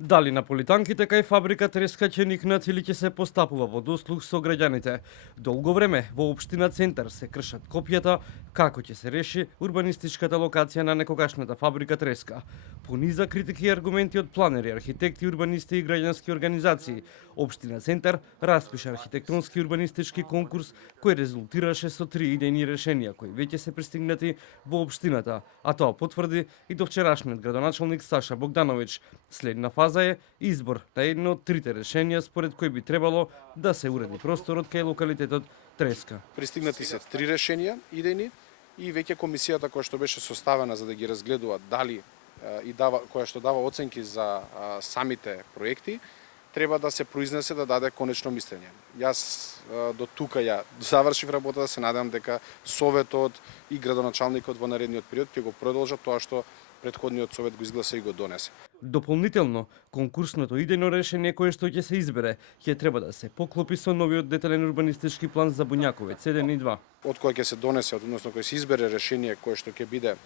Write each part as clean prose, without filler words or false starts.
Дали наполитанките кај фабрика Треска ќе никнат или ќе се постапува во дослуг со граѓаните? Долго време во општина Центар се кршат копјата како ќе се реши урбанистичката локација на некогашната фабрика Треска. По низа критики и аргументи од планери, архитекти, урбанисти и граѓански организации, општина Центар распиша архитектонски и урбанистички конкурс кој резултираше со 3 идејни решенија кои веќе се пристигнати во општината, а тоа потврди и довчерашниот градоначалник Саша Богдановиќ. Следна фаза е избор на едно од трите решенија според кои би требало да се уреди просторот кај локалитетот Треска. Пристигнати се 3 решенија идејни и веќе комисијата која што беше составена за да ги разгледува дали и која што дава оценки за самите проекти, треба да се произнесе да даде конечно мислење. Јас до тука ја завршив работата, се надевам дека советот и градоначалникот во наредниот период ќе го продолжат тоа што претходниот совет го изгласа и го донесе. Дополнително, конкурсното идејно решение кое што ќе се избере ќе треба да се поклопи со новиот детален урбанистички план за Буњаковец 1 и 2. Од кој ќе се донесе, односно кој се избере решение кое што ќе биде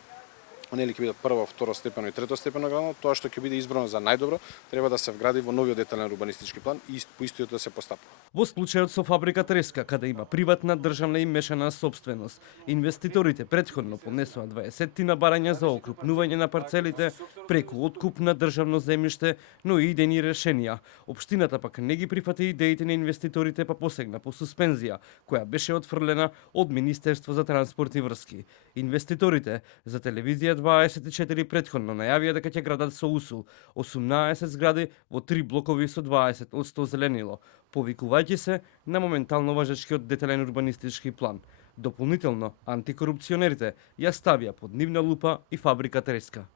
нели ќе биде прво, второ степено и трето степено градно, тоа што ќе биде избрано за најдобро, треба да се вгради во новиот детален урбанистички план и по истиот да се постапува. Во случајот со фабрика Треска, каде има приватна, државна и мешана собственост, инвеститорите претходно поднесоа 20 барања за окрупнување на парцелите преку откуп на државно земјиште, но и идејни решенија. Општината пак не ги прифати идеите на инвеститорите, па посегна по суспензија, која беше отфрлена од Министерство за транспорт и врски. Инвеститорите за телевизија 24 претходно најавија дека ќе градат со усул 18 згради во 3 блокови со 20% зеленило, повикувајќи се на моментално важечкиот детален урбанистички план. Дополнително, антикорупционерите ја ставија под нивна лупа и фабрика Треска.